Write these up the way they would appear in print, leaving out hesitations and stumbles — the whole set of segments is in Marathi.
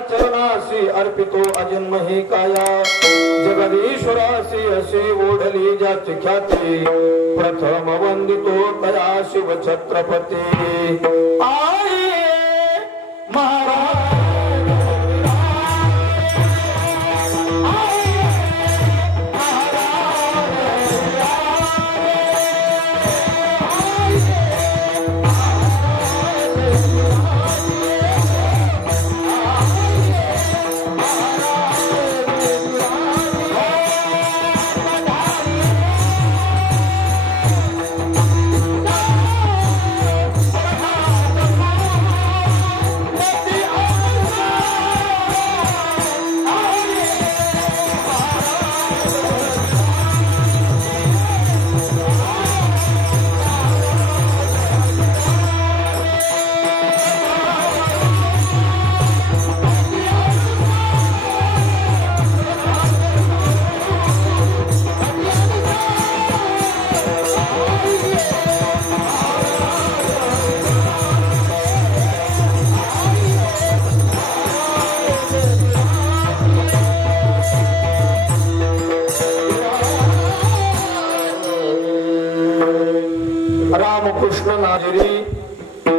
चरणासी अर्पितो अजन्म ही काया जगदीश्वरासी असे ओढली ज्याची ख्याती प्रथम वंदितो तया शिव छत्रपती आई महाराज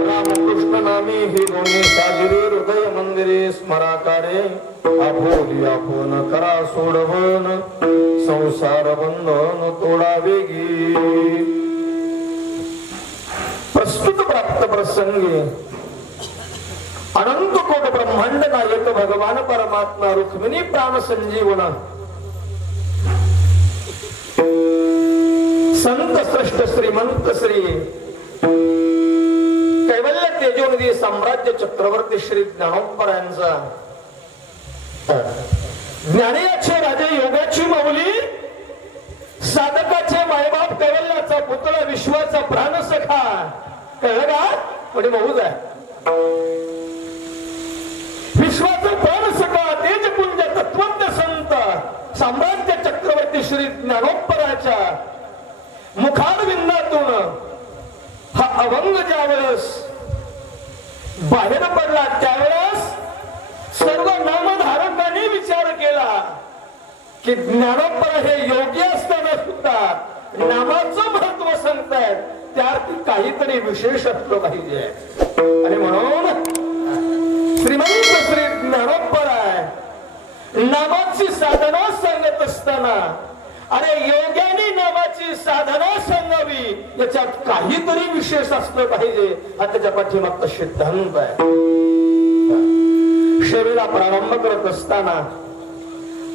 रामकृष्ण नामी ही दोन्ही साजरी हृदय मंदिरे स्मराकारे आपोली आपण करा सोडवन संसार बंधन तोडा वेगी प्रस्तुत प्राप्त प्रसंगी अनंत कोट ब्रह्मांड नायक भगवान परमात्मा रुक्मिणी प्राण संजीवन संत श्रेष्ठ श्रीमंत श्री कैवल्य तेजोनिधी साम्राज्य चक्रवर्ती श्री ज्ञानोबरायांचा ज्ञानियाचे राजे योगाची माऊली साधकाचे मायबाप कैवल्याचा पुतळा विश्वाचा प्राण सखा कळलं का कोणी भाऊच आहे विश्वाचा प्राण सखा तेजपुंज तत्वज्ञ संत साम्राज्य चक्रवर्ती श्री ज्ञानोबराच्या मुखारविंदातून हा अभंग ज्यावेळेस बाहेर पडला त्यावेळेस सर्व नामधारकांनी विचार केला की ज्ञानोबा हे योगी असताना सुद्धा नामाचं महत्व सांगतायत त्यात काहीतरी विशेष असलं पाहिजे आणि म्हणून श्रीमंत श्री ज्ञानोबा नामाची साधना सांगत असताना अरे योग्याने नामाची साधना सांगावी याच्यात काहीतरी विशेष असलं पाहिजे हा त्याच्या पाठीमागचा सिद्धांत आहे सेवेला प्रारंभ करत असताना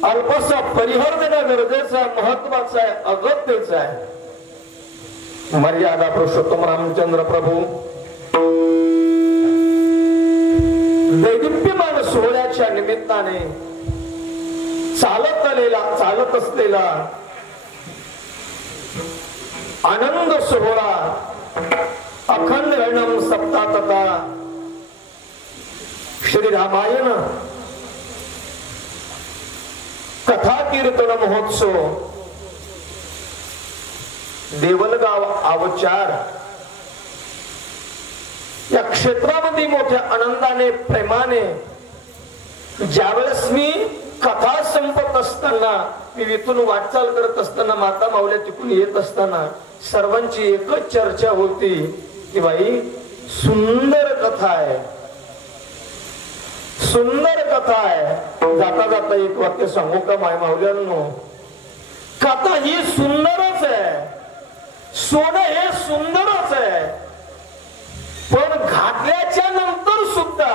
अल्पसा परिहार देणं गरजेचं आहे महत्वाचं आहे अगत्यच आहे मर्यादा पुरुषोत्तम रामचंद्र प्रभू दैदिप्यमान सोहळ्याच्या निमित्ताने चालत असलेला आनंद सोहळा अखंड रणम सप्तातता श्री रामायण कथा कीर्तन महोत्सव देवलगाव आवचार या क्षेत्रामध्ये मोठ्या आनंदाने प्रेमाने ज्यावेळेस मी कथा संपत असताना मी इथून वाटचाल करत असताना माता माऊल्या तिकडून येत असताना सर्वांची एकच चर्चा होती की बाई सुंदर कथा आहे सुंदर कथा आहे जाता जाता एक वाक्य सांगू का माय माऊल्यांनो कथा ही सुंदरच आहे सोनं हे सुंदरच आहे पण घातल्याच्या नंतर सुद्धा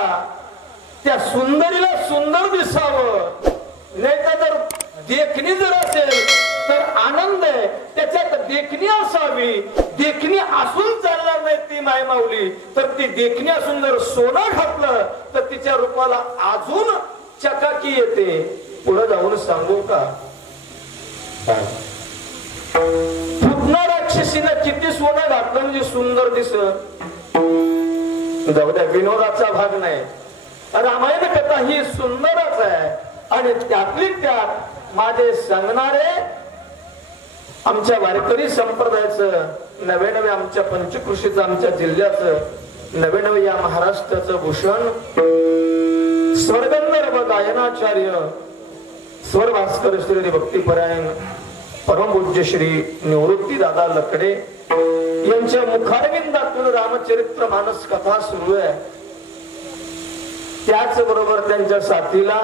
त्या सुंदरीला सुंदर दिसावं नाही तर देखणी जर असेल तर आनंद आहे त्याच्यात देखणी असावी देखणी असून चालणार नाही ती माय माऊली तर ती देखणी असून जर सोनं घातलं तर तिच्या रूपाला अजून चकाकी येते पुढे जाऊन सांगू का पुतना राक्षसीनं किती सोनं घातलं म्हणजे सुंदर दिसत जाऊ द्या विनोदाचा भाग नाही रामायण कथा ही सुंदरच आहे आणि त्यातली त्यात माझे सांगणारे आमच्या वारकरी संप्रदायाचं नवे नवे आमच्या पंचकृषीचं आमच्या जिल्ह्याचं नवे नवे या महाराष्ट्राचं भूषण स्वर्गंधर गांधर्व गायनाचार्य स्वर भास्कर श्री भक्तिपरायण परमपूज्य श्री निवृत्ती दादा लकडे यांच्या मुखारविंदातून रामचरित्र मानस कथा सुरू आहे. त्याच बरोबर त्यांच्या साथीला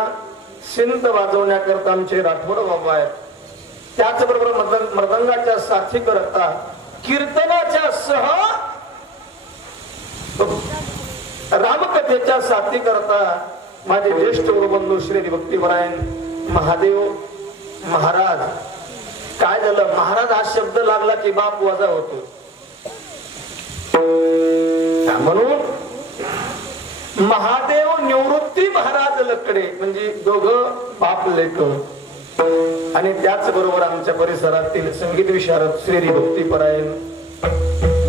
सिंध वाजवण्याकरता आमचे राठोड बाबा आहेत. त्याचबरोबर मृदंगाच्या साथी करता कीर्तनाच्या सह रामकथेच्या साथी करता माझे ज्येष्ठ गुरुबंधू श्री भक्तिपरायण महादेव महाराज. काय झालं, महाराज हा शब्द लागला की बाप वजा होतो, म्हणून महादेव निवृत्ती महाराज लकडे म्हणजे दोघं बाप लेक. आणि त्याचबरोबर आमच्या परिसरातील संगीत विशारद श्री भक्तिपरायण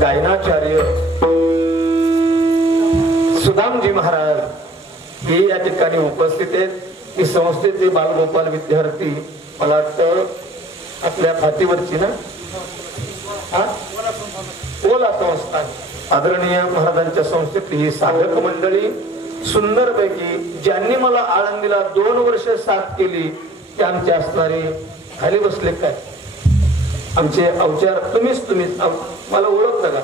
गायनाचार्य सुदामजी महाराज हे या ठिकाणी उपस्थित आहेत. ही संस्थेचे बालगोपाल विद्यार्थी, मला वाटतं आपल्या फाटीवरची ना ओला संस्था, आदरणीय महाराजांच्या संस्थेतली ही साधक मंडळी सुंदरपैकी ज्यांनी मला आळंदीला 2 वर्ष साथ केली ते आमचे असणारे खाली बसले काय आमचे अवचार. तुम्हीच मला ओळखता का?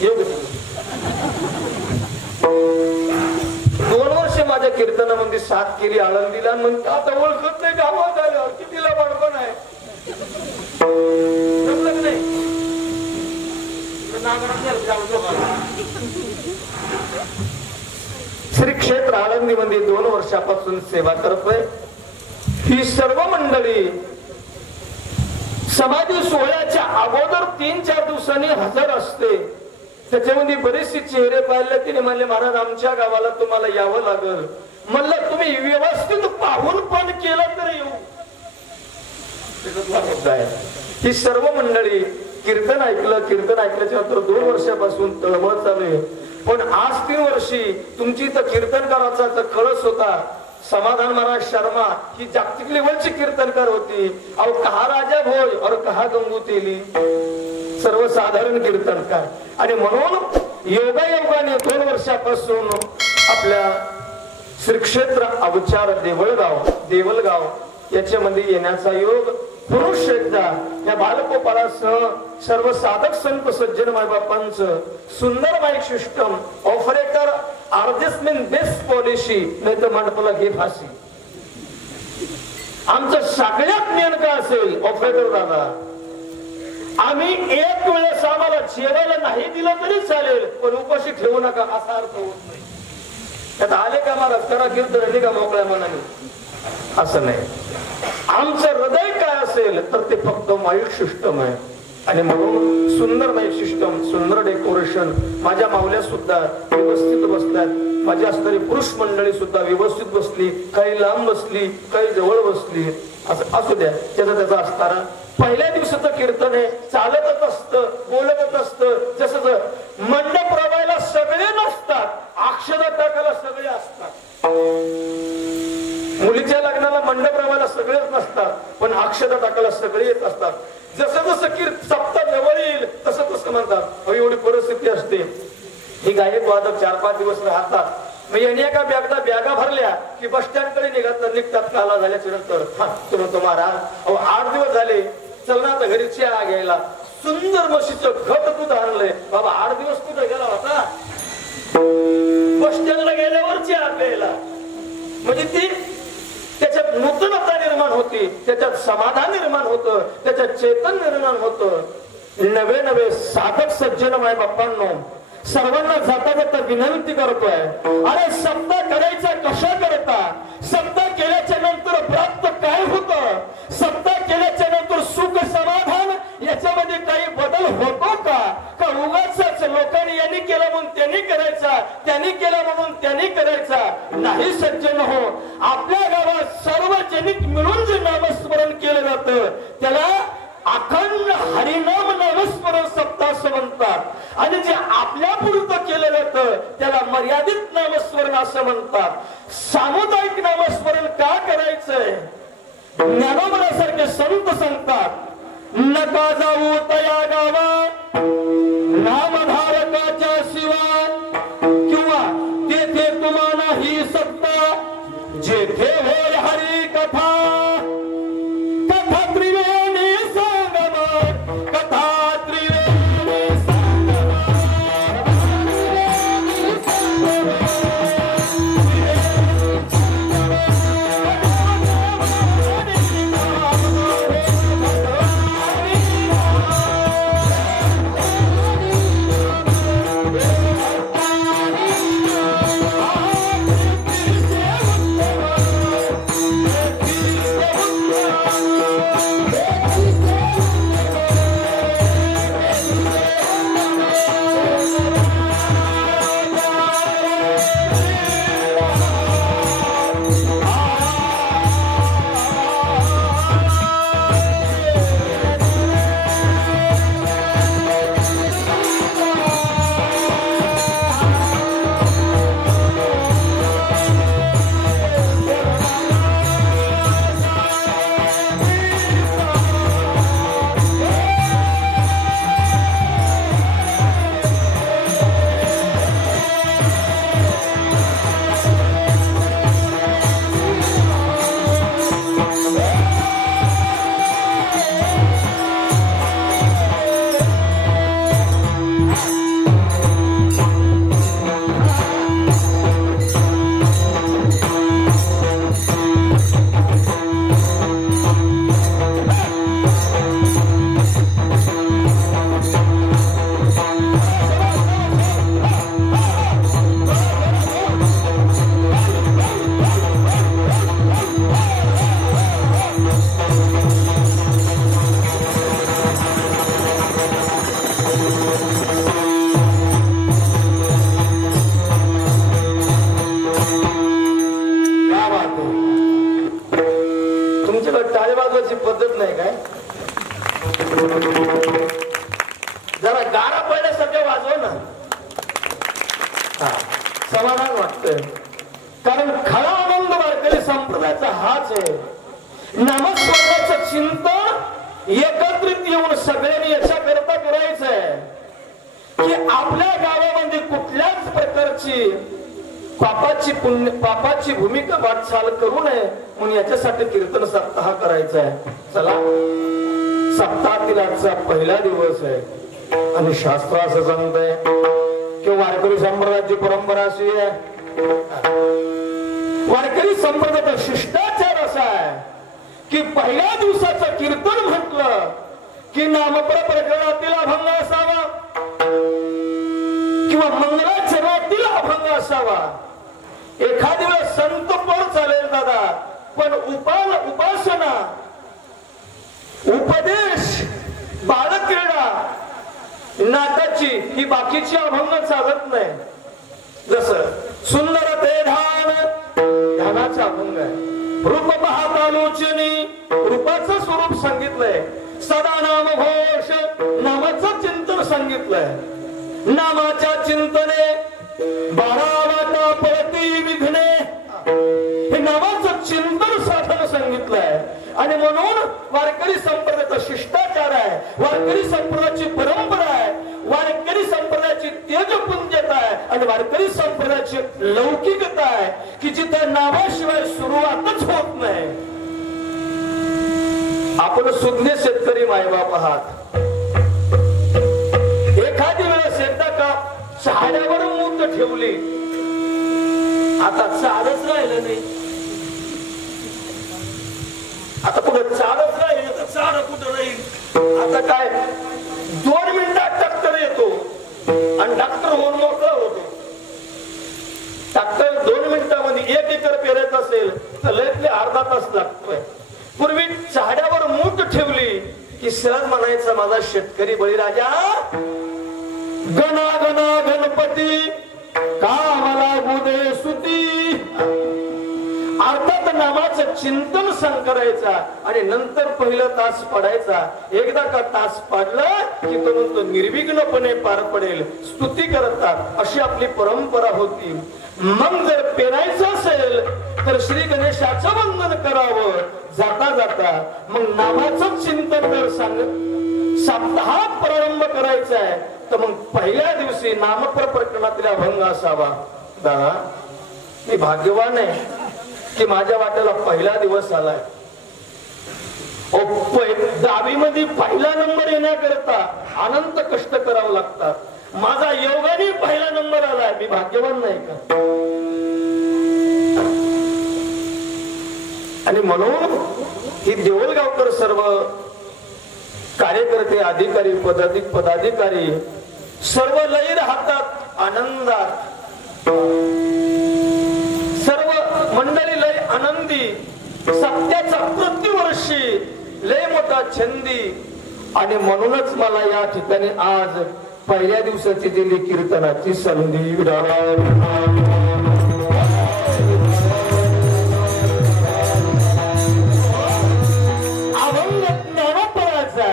येऊ 2 वर्ष माझ्या कीर्तनामध्ये साथ केली आळंदीला. मग आता ओळखत नाही, गावात आल्यावर कितीला बाळपण आहे श्री क्षेत्र आळंदी मध्ये 2 वर्षापासून सेवा करतोय. ही सर्व मंडळी समाधी सोहळ्याच्या अगोदर 3-4 दिवसांनी हजर असते. त्याच्यामध्ये बरेचसे चेहरे पाहिले. तिने म्हणले महाराज आमच्या गावाला तुम्हाला यावं लागल. म्हणलं तुम्ही व्यवस्थित पाहून पण केलं तर येऊ. ही सर्व मंडळी कीर्तन ऐकल्याच्या नंतर 2 वर्षापासून तळमळ चालू आहे. पण आज 3 वर्षी तुमची तर कीर्तनकाराचा कळस होता. समाधान महाराज शर्मा ही जागतिक लेवलची कीर्तनकार होती. अहो कहा राजा भोज और कहा गंगू तेली, सर्वसाधारण कीर्तनकार. आणि म्हणून योगायोगाने 2 वर्षापासून आपल्या श्री क्षेत्र अवचार देवलगाव याच्यामध्ये येण्याचा योग पुरुष एकदा या बालगोपाळासह सर्व साधक संत सज्जन मायबापांचं सुंदर माईक सिस्टम ऑपरेटर अर्धेसमेन बेस्ट पॉलिसी नाही तर मंडपाला घे फाशी. आमचं सगळ्यात मेन काय असेल ऑपरेटर दादा, आम्ही एक वेळेस आम्हाला जेवायला नाही दिलं तरी चालेल पण उपाशी ठेवू नका असा अर्थ होत नाही. त्यात आले का महाराज करा कीर्तन का मोकळ्या मनाने असं नाही. आमचं हृदय काय असेल तर ते फक्त माईक सिस्टम आहे. आणि म्हणून सुंदर माईक सिस्टम, सुंदर डेकोरेशन. माझ्या माऊल्या सुद्धा व्यवस्थित बसतात. माझी असणारी पुरुष मंडळी सुद्धा व्यवस्थित बसली, काही लांब बसली, काही जवळ बसली. असं असू द्या, त्याचा असताना पहिल्या दिवसाचं कीर्तन आहे, चालतच असतं, बोलतच असतं. जसं मंडप रवायला सगळे नसतात, अक्षता टाकायला सगळे असतात. मुलीच्या लग्नाला मंडप रवायला सगळेच नसतात पण अक्षता टाकायला सगळे येत असतात. जसं जसं सप्ताह जवळ येईल तसं तसं म्हणतात. एवढी परिस्थिती असते. ही गायक वादक 4-5 दिवस राहतात. मग यांनी एका बॅगा भरल्या की बस स्टँड कडे निघतात. काला झाल्याच्या नंतर तो महाराज 8 दिवस झाले, चल ना आता घरी चहा घ्यायला. सुंदर म्हशीचं घट दूध आणलंय. बाबा 8 दिवस कुठे गेला होता? बस स्टँडला गेल्यावर चहा प्यायला. म्हणजे ती त्याच्यात नूतनता निर्माण होती, त्याच्यात समाधान निर्माण होतं, त्याच्यात चेतन निर्माण होतं. नवे साधक सज्जन माय बाप्पांनो, सर्वांना जाता जाता विनंती करतोय, अरे सप्ताह करायचा कशा करता? सप्ताह केल्याच्या नंतर प्राप्त काय होतं? सप्ताह केल्याच्या नंतर सुख समाधान याच्यामध्ये काही बदल होतो का? का उगाच लोकांनी यांनी केलं म्हणून त्यांनी करायचा, त्यांनी केलं म्हणून त्यांनी करायचा? नाही सज्जन हो, आपल्या गावात सार्वजनिक मिळून जे नामस्मरण केलं जातं त्याला अखंड हरिनाम नामस्मरण सप्ताह असं म्हणतात. आणि जे आपल्या पुरतं केलं जातं त्याला मर्यादित नामस्मरण असं म्हणतात. सामुदायिक नामस्मरण का करायचंय? ज्ञानोबरासारखे संत सांगतात, नका जाऊ तया गावा नामधारकाच्या शिवा, किंवा तेथे समाधान वाटतंय. कारण खरा आनंद वारकरी संप्रदायाचा हाच आहे. नामस्मरणाचं चिंतन एकत्रित येऊन सगळ्यांनी याच्याकरता करायचंय की आपल्या गावामध्ये कुठल्याच प्रकारची पापाची भूमिका वाटचाल करू नये म्हणून याच्यासाठी कीर्तन सप्ताह करायचा आहे. चला, सप्ताहातील आजचा पहिला दिवस आहे आणि शास्त्र असं सांगतंय की वारकरी संप्रदायाची परंपरा अशी आहे. वारकरी संप्रदायाचा शिष्टाचार असा आहे की पहिल्या दिवसाचं कीर्तन म्हटलं की नामपर प्रकरणातील अभंग असावा किंवा मंगलाचरणातील अभंग असावा. एखादी वेळेस संत पर चालेल दादा, पण उपासना, उपदेश, बालक्रीडा, नाटाची ही बाकीची अभंग चालत नाही. जसं सुंदर ते ध्यानाचा अभंग आहे. रूप पाहतालोचनी, रूपाचं स्वरूप सांगितलंय. सदा नाम घोष, नामाचं चिंतन सांगितलंय. नामाच्या चिंतने 12 वाटा पळती विघ्ने, हे नामाचं चिंतन साधन सांगितलंय. आणि म्हणून वारकरी संप्रदायाचा शिष्टाचार आहे, वारकरी संप्रदायाची परंपरा आहे, वारकरी संप्रदायाची तेजपुंजता आहे आणि वारकरी संप्रदायाची लौकिकता आहे की जिथे नामाशिवाय सुरुवातच होत नाही. आपण सुज्ञ शेतकरी मायबाप आहात. एखादी वेळेस एकदा का चाड्यावर मूठ ठेवली, आता चालच राहिलं नाही. आता कुठं चालच राहिलं तर चाड कुठं राहील. आता काय 2 मिनिटात डॉक्टर येतो आणि डॉक्टर होऊन मोकळा होतो. डॉक्टर 2 मिनिटामध्ये 1 एकर पेरायचं असेल तर लयतले अर्धा तास लागतोय. पूर्वी चाड्यावर मूठ ठेवली की सहज म्हणायचं माझा शेतकरी बळीराजा, गणा गणा गणपती का मला बुदे सुती. अर्थात नामाचं चिंतन करायचा आणि नंतर पहिला तास पडायचा. एकदा का तास पडला की तो म्हणतो निर्विघ्नपणे पार पडेल. स्तुती करतात, अशी आपली परंपरा होती. मग जर पेरायचं असेल तर श्री गणेशाचं वंदन करावं जाता जाता. मग नामाचं चिंतन जर सप्ताहात प्रारंभ करायचा आहे तर मग पहिल्या दिवशी नामपर प्रकरणातील अभंग असावा. दादा, मी भाग्यवान आहे की माझ्या वाट्याला पहिला दिवस आलाय. 10वी मध्ये पहिला नंबर येण्याकरता अनंत कष्ट करावं लागतात. माझा योगाने पहिला नंबर आलाय. मी भाग्यवान नाही का? आणि म्हणून ही देऊळगावकर सर्व कार्यकर्ते, अधिकारी, पदाधिकारी सर्व लय राहतात आनंदात. सर्व मंडळी लय आनंदी. सत्याचा प्रतिवर्षी लय मोठा छंदी. आणि म्हणूनच मला या ठिकाणी आज पहिल्या दिवसाची दिली कीर्तनाची संधी. अभंग ज्ञानोपराचा.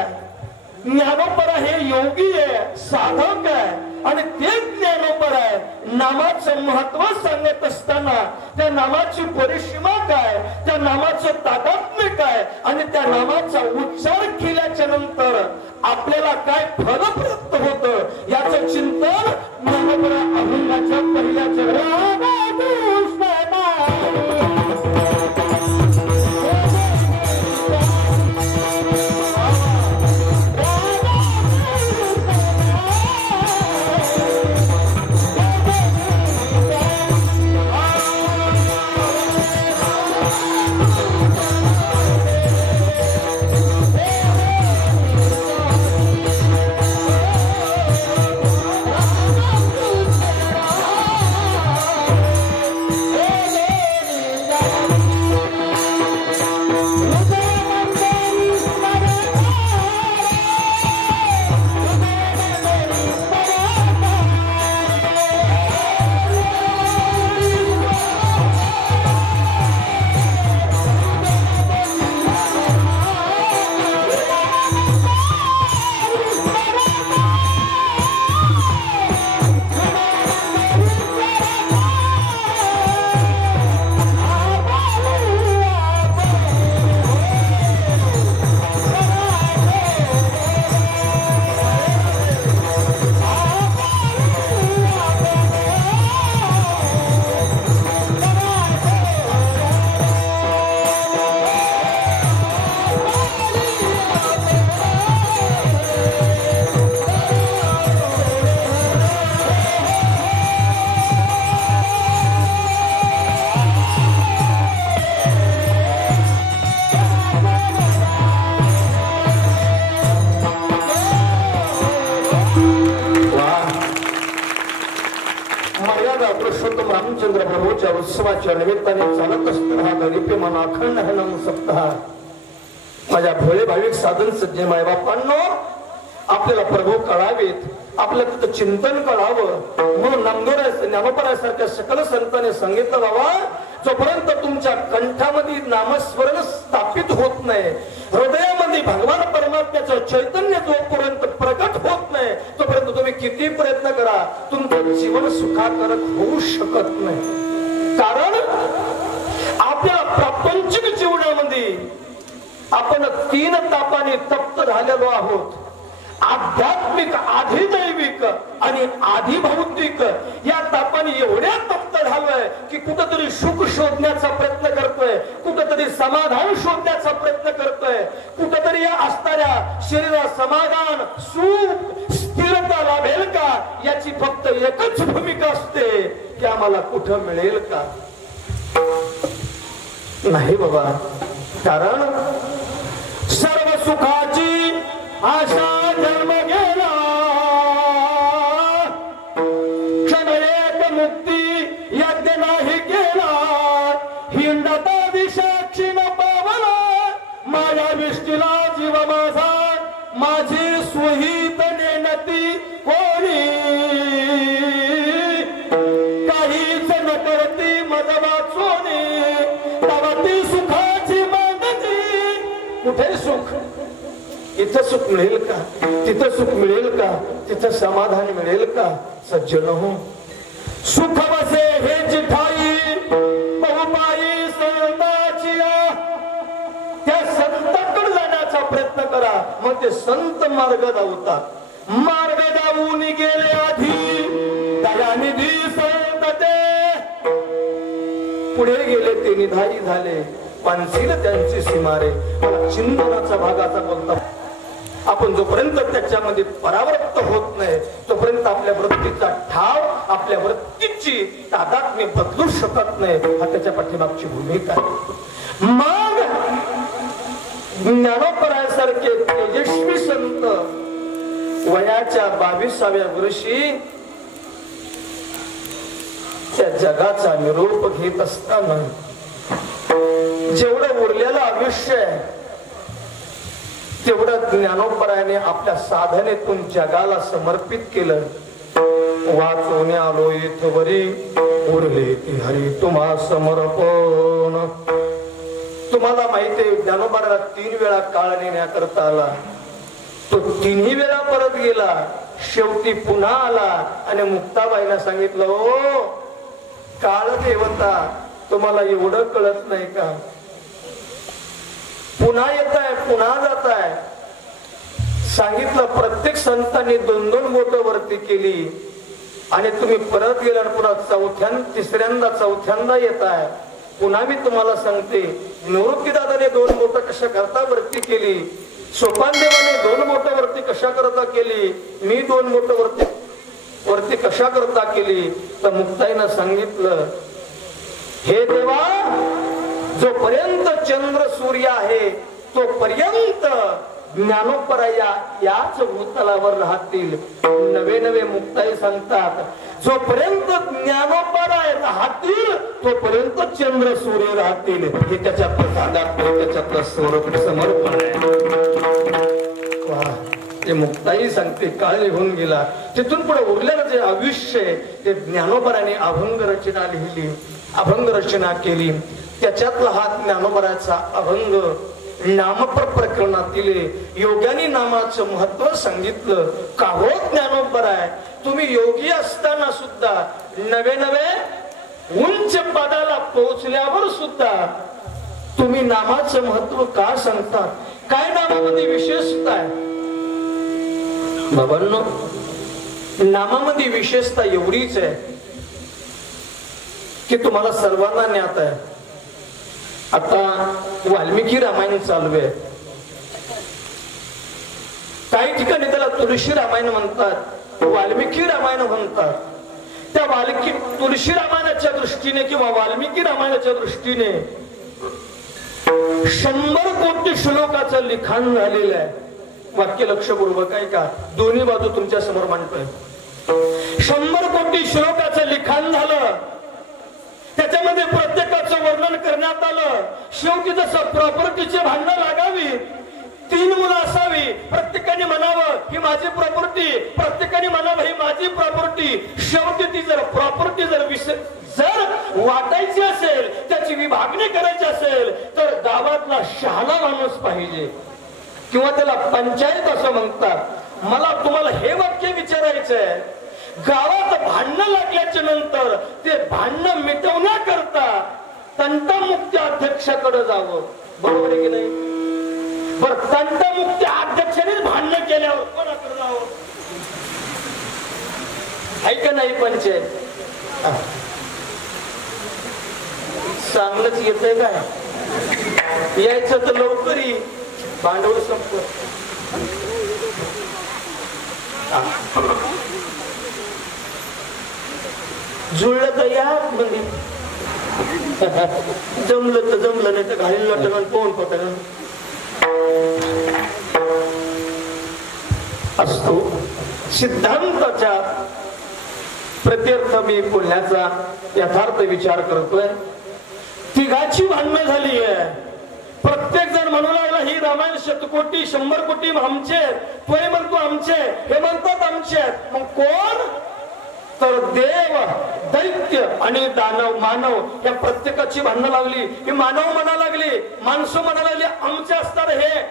ज्ञानोपरा हे योगी आहे, साधक आहे आणि तेच ज्ञानोपर आहे. नामाचं महत्व सांगत असताना त्या नामाची परिसीमा काय, त्या नामाचं तादात्म्य काय आणि त्या नामाचा उच्चार केल्याच्या नंतर आपल्याला काय फल प्राप्त होतं याचं चिंतन ज्ञानोपरा अभंगाच्या पहिल्या चरणात. रामचंद्र प्रभूच्या उत्सवाच्या निमित्ताने चालत असताना हा गणिपेमान अखंड हनम सप्ताह माझ्या भोळे भाविक साधन सज्जन मायबापांनो आपल्याला प्रभू कळावेत, आपलं तिथं चिंतन कळावं म्हणून नामदेवराय ज्ञानोबरायासारख्या सकल संतांनी सांगितलं बाबा, जोपर्यंत तुमच्या कंठामध्ये नामस्मरण स्थापित होत नाही, हृदयामध्ये भगवान परमात्म्याचं चैतन्य जोपर्यंत प्रकट होत नाही, तोपर्यंत तुम्ही किती प्रयत्न करा तुमचं जीवन सुखाकारक होऊ शकत नाही. कारण आपल्या प्रापंचिक जीवनामध्ये आपण 3 तापाने तप्त झालेलो आहोत. आध्यात्मिक, आधिदैविक आणि आधिभौतिक या तापाने एवढ्या तप्त झालोय की कुठंतरी सुख शोधण्याचा प्रयत्न करतोय, कुठंतरी समाधान शोधण्याचा प्रयत्न करतोय, कुठंतरी या असणाऱ्या शरीरात समाधान, सुख, स्थिरता लाभेल का याची फक्त एकच भूमिका असते की आम्हाला कुठं मिळेल का. नाही बाबा, कारण सर्व सुखाची आशा जन्म गेला, क्षण एक मुक्ती यज्ञ नाही केला, हिंडता दिशाक्षी न पावला, माझ्या विष्टीला जीव माझा, माझी सुहित नेनती कोणी, काहीच न करती मज वाचोनी, तवती सुखाची मागणी. कुठे सुख? इथं सुख मिळेल का? तिथं सुख मिळेल का? तिथं समाधान मिळेल का? सज्जन हो, सुख बसे हे जिठाई बहुपाई संताची, त्या संतांकडे जाण्याचा प्रयत्न करा, मग ते संत मार्ग धावतात. मार्ग धावून गेले आधी दयानिधी संत ते, पुढे गेले ते निधाई झाले, पानसील त्यांची सीमारे. चिंतनाचा भागाचा बोलता आपण जोपर्यंत त्याच्यामध्ये परावृत्त होत नाही तोपर्यंत आपल्या वृत्तीचा ठाव, आपल्या वृत्तीची तादात्म्य बदलू शकत नाही. हा त्याच्या पाठीमागची भूमिका आहे. मग ज्ञानोबरायासारखे तेजस्वी संत वयाच्या 22व्या वर्षी त्या जगाचा निरोप घेत असताना जेवढं उरलेलं आयुष्य आहे तेवढं ज्ञानोबरायाने आपल्या साधनेतून जगाला समर्पित केलं. वाचवणे आलो इथवरी उरले ती हरी तुम्हा समर्पण. तुम्हाला माहिती आहे ज्ञानोबरायाला 3 वेळा काळ नेण्याकरता आला, तो 3ही वेळा परत गेला, शेवटी पुन्हा आला आणि मुक्ताबाईंना सांगितलं, ओ काळ देवता तुम्हाला एवढं कळत नाही का? पुन्हा येत आहे, पुन्हा जात आहे. सांगितलं प्रत्येक संतांनी 2-2 बोटं वरती केली आणि तुम्ही परत गेल्यावर पुन्हा तिसऱ्यांदा चौथ्यांदा येत आहे. पुन्हा मी तुम्हाला सांगते, निवृत्तीदादाने 2 बोटं कशा करता वरती केली, सोपानदेवाने 2 बोटं वरती कशा करता केली, मी 2 बोटं वरती कशा करता केली. तर मुक्ताईनं सांगितलं, हे देवा, जोपर्यंत चंद्र सूर्य आहे तोपर्यंत ज्ञानोबराया याच भूतलावर राहतील. नवे नवे मुक्ताई सांगतात, जोपर्यंत ज्ञानोबराय राहतील तोपर्यंत चंद्र सूर्य राहतील. हे त्याच्यातलं साधारण त्याच्यातलं समर्पण आहे. ते मुक्ताई सांगते, काळ निघून गेला. तिथून पुढे उरलेलं जे आयुष्य आहे ते ज्ञानोबरायाने अभंग रचना लिहिली, अभंग रचना केली. त्याच्यातला हा ज्ञानोबरायाचा अभंग नामप्रकरणातील योग्यानी नामाचं महत्व सांगितलं. का हो ज्ञानोबराय, तुम्ही योगी असताना सुद्धा नवे नवे उंच पदाला पोहोचल्यावर सुद्धा तुम्ही नामाचं महत्व का सांगतात? काय नामामध्ये विशेषता आहे? बाबांनो, नामामध्ये विशेषता एवढीच आहे की तुम्हाला सर्वांना ज्ञात आहे. आता वाल्मिकी रामायण चालू आहे. काही ठिकाणी त्याला तुळशी रामायण म्हणतात, वाल्मिकी रामायण म्हणतात. त्या तुळशी रामायणाच्या दृष्टीने किंवा वाल्मिकी रामायणाच्या दृष्टीने 100 कोटी श्लोकाचं लिखाण झालेलं आहे. वाक्य लक्षपूर्वक आहे का? दोन्ही बाजू तुमच्या समोर मांडतोय. 100 कोटी श्लोकाचं लिखाण झालं वर्णन करण्यात आलं. शेवटी जसं प्रॉपर्टीचे भांडणं लागावी, 3 मुलं असावी, प्रत्येकाने म्हणावं ही माझी प्रॉपर्टी, प्रत्येकाने म्हणावं ही माझी प्रॉपर्टी. शेवटी ती जर प्रॉपर्टी जर वाटायची असेल, त्याची विभागणी करायची असेल, तर गावातला शहाणा माणूस पाहिजे किंवा त्याला पंचायत असं म्हणतात. मला तुम्हाला हे वाक्य विचारायचंय, गावात भांडणं लागल्याच्या नंतर ते भांडणं मिटवण्याकरता तंटामुक्ती अध्यक्षाकडे जावं, बरोबर आहे की नाही? बरं, तंटामुक्ती अध्यक्षाने भांडणं केल्यावर कोणाकडे जावं? आहे का नाही पंचायत? चांगलंच येतंय काय? यायचं तर लवकर ये, भांडवल संपत. जुळलं तर या म्हणजे जमलं तर जमलं, नाही तर घालील लटकन कोण पटकन असतो. सिद्धांताच्या प्रत्यर्थ मी बोलण्याचा यथार्थ विचार करतोय. तिघाची भांडणं झाली आहे. प्रत्येक जण म्हणू लागला ही रामायण 100 कोटी 100 कोटी आमचे, तोय म्हणतो आमचे, हे म्हणतात आमचे. मग कोण? तर देव, दैत्य आणि दानव मानव या प्रत्येकाची भांडणं लागली. ही मानव म्हणा लागली, माणसं म्हणा लागली आमचे असणार हे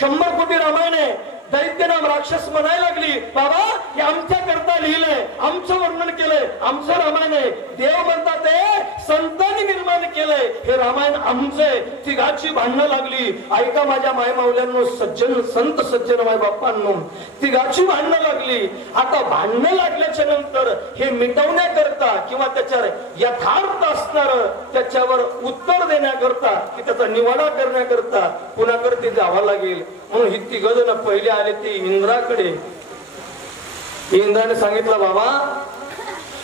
100 कोटी रामायण आहे. दैत्य नाम राक्षस म्हणायला लागली बाबा हे आमच्या करता लिहिलंय, आमचं वर्णन केलंय, आमचं रामायण आहे. देव म्हणतात संतांनी निर्माण केलंय हे रामायण आमचंय. तिघाची भांडणं लागली. ऐका माझ्या माय माऊल्यांनो, सज्जन संत सज्जन माय बाप्पांनो, तिघाची भांडणं लागली. आता भांडणं लागल्याच्या नंतर हे मिटवण्याकरता किंवा त्याच्यावर यथार्थ असणार त्याच्यावर उत्तर देण्याकरता की त्याचा निवाडा करण्याकरता कुणाकडे जावं लागेल. म्हणून ही तिघ जण पहिले आले ते इंद्राकडे. इंद्राने सांगितलं बाबा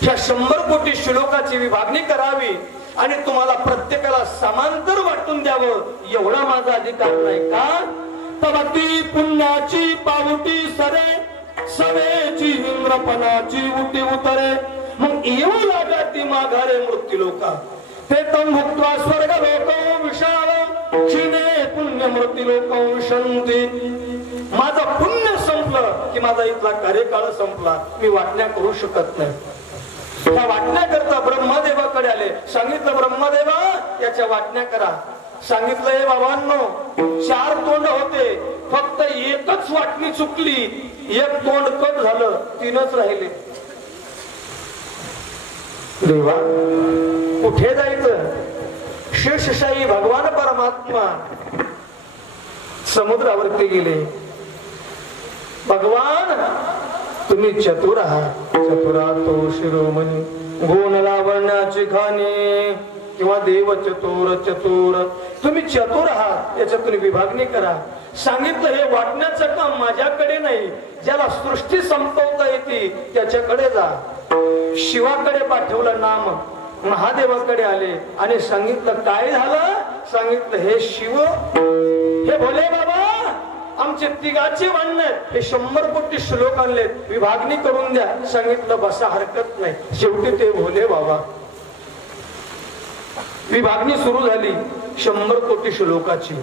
ह्या 100 कोटी श्लोकाची विभागणी करावी आणि तुम्हाला प्रत्येकाला समांतर वाटून द्यावं, एवढा माझा अधिकार नाही का? तवती पुण्याची पावटी सरे, सवेची इंद्रपणाची उटी उतरे. मग येऊ लागा ती माघारे मृत्यू लोका, ते तम भुक्त्वा स्वर्ग लोक विशाल क्षीणे पुण्य मृत्यू लोक विशंती. माझं पुण्य संपलं की माझा इथला कार्यकाळ संपला, मी वाटण्या करू शकत नाही. त्या वाटण्याकरता ब्रह्मदेवाकडे आले. सांगितलं ब्रह्मदेवा याच्या वाटण्या करा. सांगितलं हे बाबांनो 4 तोंड होते, फक्त एकच वाटणी चुकली, एक तोंड कट झालं, 3च राहिले. देवा कुठे जायचं? शेषशाही भगवान परमात्मा समुद्रावरती गेले. भगवान तुम्ही चतुर आहात, चतुरा तो शिरोमणी गुण लावण्याची खाणी किंवा देव चतुर चतुर, तुम्ही चतुर आहात, याच्यातून विभागणी करा. सांगितलं हे वाटण्याचं काम माझ्याकडे नाही, ज्याला सृष्टी संपवता येते त्याच्याकडे जा. शिवाकडे पाठवलं नाम, महादेवाकडे आले आणि सांगितलं काय झालं? सांगितलं हे शिव, हे भोले बाबा आमचे तिघाचे भांडण हे 100 कोटी श्लोक आणले, विभागणी करून द्या. सांगितलं बसा हरकत नाही. शेवटी ते भोले बाबा विभागणी सुरू झाली 100 कोटी श्लोकाची.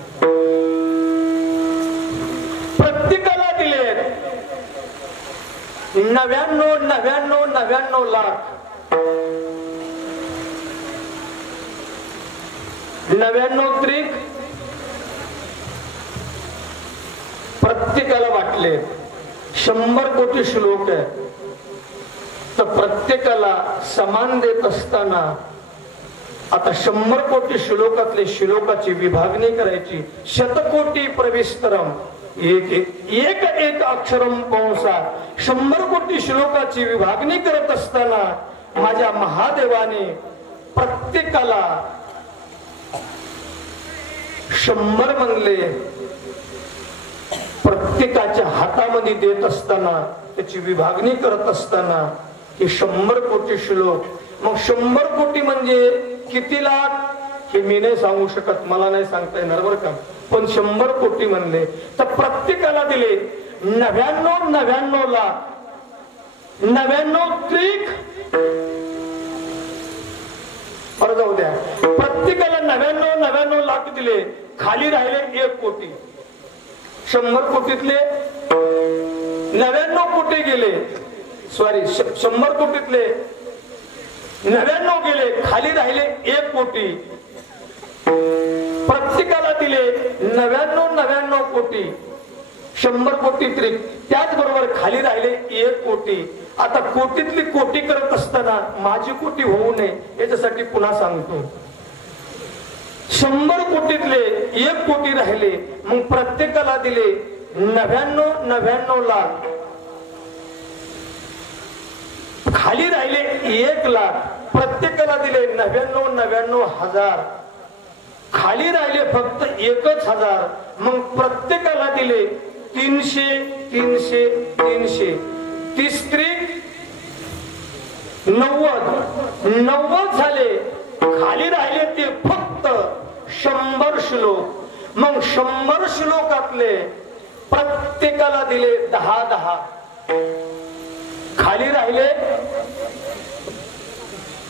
प्रत्येकाला दिले 99 लाख 99 त्रिक प्रत्येकाला वाटले. 100 कोटी श्लोक आहे तर प्रत्येकाला समान देत असताना आता 100 कोटी श्लोकातले श्लोकाची विभागणी करायची. 100 कोटी प्रविस्तरम एक अक्षरम कंसा. 100 कोटी श्लोकाची विभागणी करत असताना माझ्या महादेवाने प्रत्येकाला 100 म्हणले. प्रत्येकाच्या हातामध्ये देत असताना त्याची विभागणी करत असताना हे 100 कोटी श्लोक. मग 100 कोटी म्हणजे किती लाख हे मी नाही सांगू शकत, मला नाही सांगता येणार बरं का. पण 100 कोटी म्हणले तर प्रत्येकाला दिले 99 लाख 99 त्रिक. बरं जाऊ द्या, प्रत्येकाला दिले, खाली राहिले 1 कोटी. 100 कोटीतले 99 कोटी गेले, सॉरी 100 कोटीतले 99 गेले, खाली राहिले 1 कोटी. प्रत्येकाला दिले 99 कोटी, 100 कोटी त्रिक. त्याचबरोबर खाली राहिले 1 कोटी. आता कोटीतली कोटी करत असताना माझी कोटी होऊ नये याच्यासाठी पुन्हा सांगतो. 100 कोटीतले 1 कोटी राहिले, मग प्रत्येकाला दिले 99 लाख. खाली राहिले 1 लाख, प्रत्येकाला दिले 99 हजार. खाली राहिले फक्त 1,000, मग प्रत्येकाला दिले 300 300 300. 90 झाले. खाली राहिले ते फक्त 100 श्लोक. मग 100 श्लोकातले प्रत्येकाला दिले 10. खाली राहिले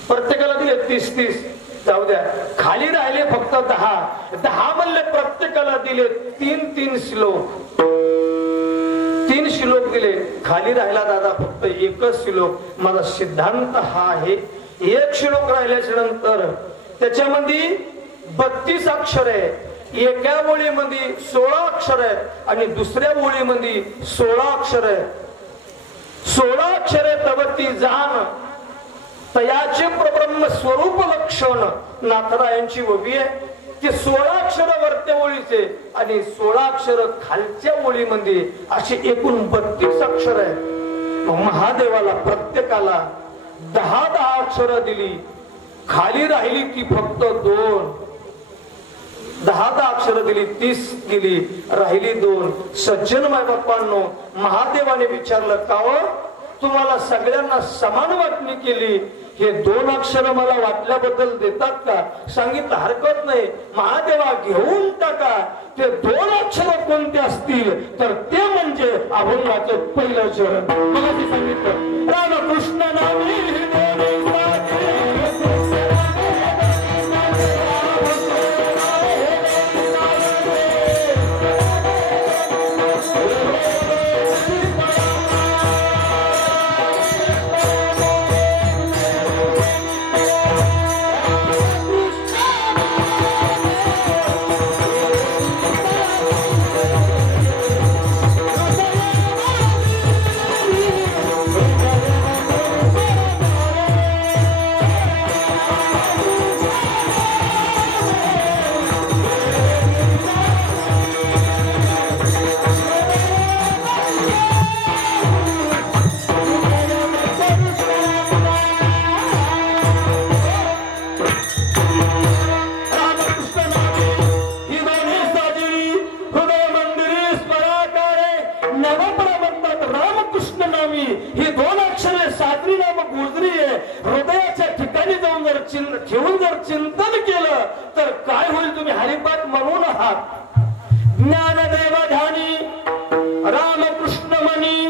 प्रत्येकाला दिले 30. जाऊ द्या, खाली राहिले फक्त 10 म्हणले प्रत्येकाला दिले 3 श्लोक. 3 श्लोक दिले. खाली राहिला दादा फक्त 1 श्लोक. माझा सिद्धांत हा आहे, 1 श्लोक राहिल्याच्या नंतर त्याच्यामध्ये 32 अक्षर आहे. एका ओळीमध्ये 16 अक्षर आहेत आणि दुसऱ्या ओळीमध्ये 16 अक्षर आहे. 16 अक्षरे तवती जाण तयाचे परब्रह्म स्वरूप लक्षण नाथरायांची ववी आहे. ते 16 अक्षर वरच्या ओळीचे आणि 16 अक्षर खालच्या ओळीमध्ये अशी एकूण 32 अक्षर आहे. महादेवाला प्रत्येकाला 10 अक्षर दिली. खाली राहिली ती फक्त 2. 10 अक्षर दिली, 30 दिली, राहिली 2. सज्जन माय बाप्पांनो, महादेवाने विचारलं का हो तुम्हाला सगळ्यांना समान वाटणी केली, हे 2 अक्षर मला वाटल्याबद्दल देतात का? सांगितलं हरकत नाही, महादेवा घेऊन टाका. ते 2 अक्षर कोणते असतील तर ते म्हणजे अभंगाचं पहिलं चरण. मला ते सांगितलं रामकृष्ण नामी ठेवून जर चिंतन केलं तर काय होईल? तुम्ही हरिपाठ म्हणून आहात. ज्ञानदेव ध्यानी रामकृष्ण मनी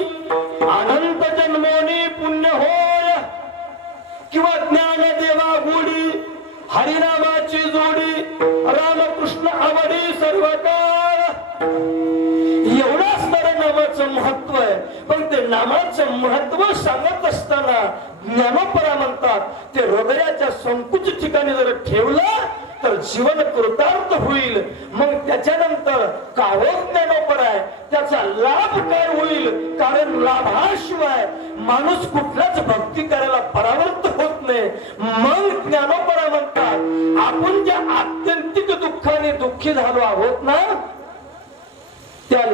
अनंत जन्मोनी पुण्य होय, किंवा ज्ञानदेवा गोडी हरिनामाची जोडी रामकृष्ण आवडी सर्व काळ. एवढाच तर नामाचं महत्व आहे. पण ते नामाचं महत्व सांगत असताना ज्ञानोपरा म्हणतात ते हृदयाच्या संकुच ठिकाणी जर ठेवलं तर जीवन कृतार्थ होईल. मग त्याच्यानंतर कावक ज्ञानोपर आहे, त्याचा लाभ काय होईल? कारण लाभाशिवाय माणूस कुठलाच भक्ती करायला परावृत्त होत नाही. मग ज्ञानोपरा म्हणतात आपण ज्या आत्यंतिक दुःखाने दुःखी झालो आहोत ना, त्या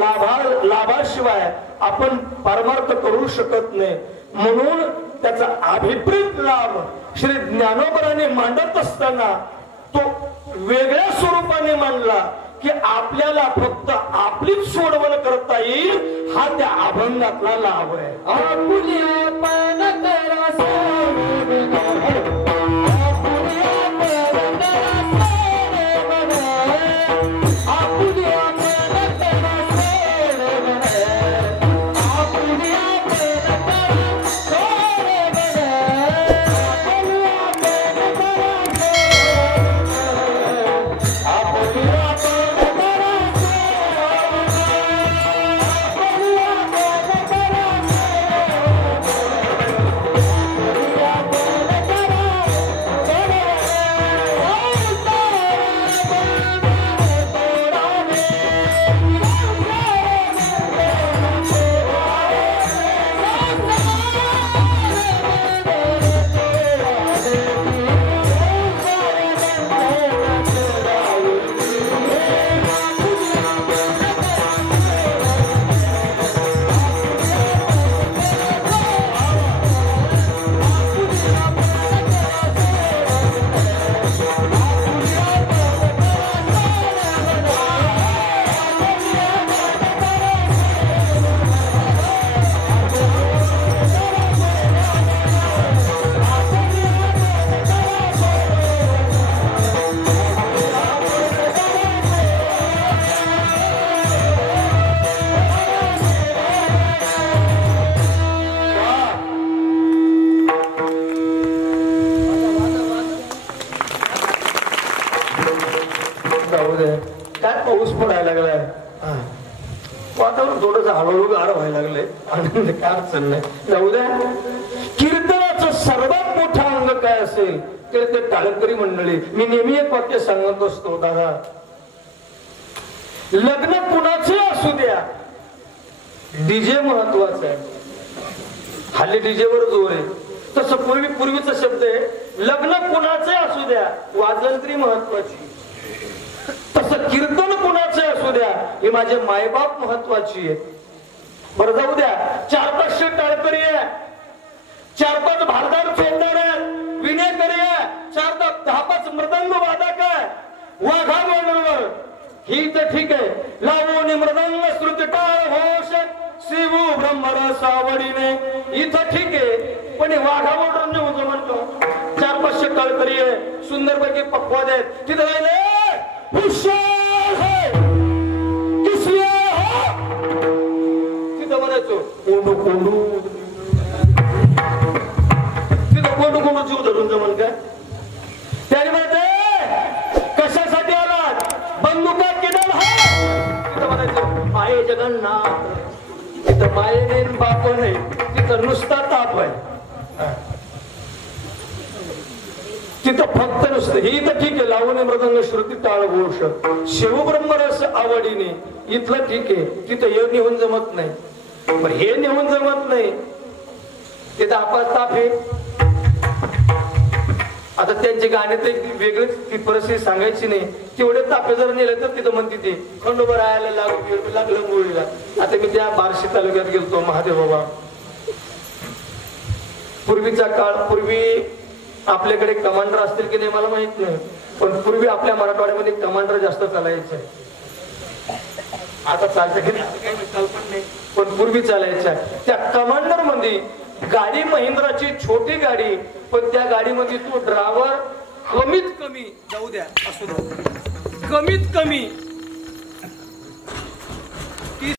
लाभाशिवाय आपण परमार्थ करू शकत नाही. म्हणून त्याचा अभिप्रेत लाभ श्री ज्ञानोबराने मांडत असताना तो वेगळ्या स्वरूपाने मांडला की आपल्याला फक्त आपलीच सोडवण करता येईल. हा त्या अभंगातला लाभ आहे. Yeah. पाऊस पडायला लागलाय, वातावरण थोडस हळूहळू गार व्हायला लागलंय, आनंद काय अडचण नाही, जाऊ द्या. कीर्तनाचं सर्वात मोठं अंग काय असेल तर ते टाळकरी मंडळी. मी नेहमी एक वाक्य सांगत असतो, दादा लग्न कुणाचे असू द्या, डीजे महत्वाचं आहे. हल्ली डीजे वर जोर आहे, तसं पूर्वीचा शब्द आहे, लग्न कुणाचे असू द्या वाजंत्री महत्वाची, तसं कीर्तन कुणाचे असू द्या हे माझे मायबाप महत्वाची आहे. बरं जाऊ द्या, 4-500 टाळकरी आहे, 4-5 भारदार चोरदार आहे, विनेकरी आहे, 4-10-5 मृदंग वादक आहे, वाघा बरोबर ही तर ठीक आहे. लावून मृदंग श्रुती टाळ घोष शिवू ब्रह्मरस आवडीने इथं ठीक आहे, पण वाघा बरोबर होतो म्हणतो. 4-500 टाळकरी आहे, सुंदर पैकी पक्वाद आहेत, तिथं राहिले तिथं म्हणायचो कोंडू कोंडू, तिथं कोंडू कोंडू जीव धरून जमन काय. त्याने म्हणते कशासाठी आलात, बंदुका किडल हा. तिथं म्हणायचं माये जगन्नाथ, तिथं मायेने बाप नाही, तिथं नुसता ताप आहे, तिथं फक्त नुसतं. ही तर ठीक आहे, लावणे मृदंग श्रुती टाळ घोष शिवब्रह्मरस आवडीने इथलं ठीक आहे, तिथं हे निहून जमत नाही. पण हे निहून जमत नाही, तिथं आपास ताप आहे. आता त्यांचे गाणे तर वेगळीच ती परिस्थिती सांगायची नाही. तेवढे तापे जर नेले तर तिथं म्हणते ते खंडोबा राहायला लागलं मुळीला. आता मी त्या बार्शी तालुक्यात गेलतो, महादेव बाबा. पूर्वीचा काळ, पूर्वी आपल्याकडे कमांडर असतील की नाही मला माहित नाही, पण पूर्वी आपल्या मराठवाड्यामध्ये कमांडर जास्त चालायचं आहे. आता चालतं की नाही कल्पना नाही, पण पूर्वी चालायचं. त्या कमांडर मध्ये गाडी महिंद्राची छोटी गाडी, पण त्या गाडीमध्ये तो ड्रायव्हर कमीत कमी जाऊ द्या असू द्या, कमीत कमी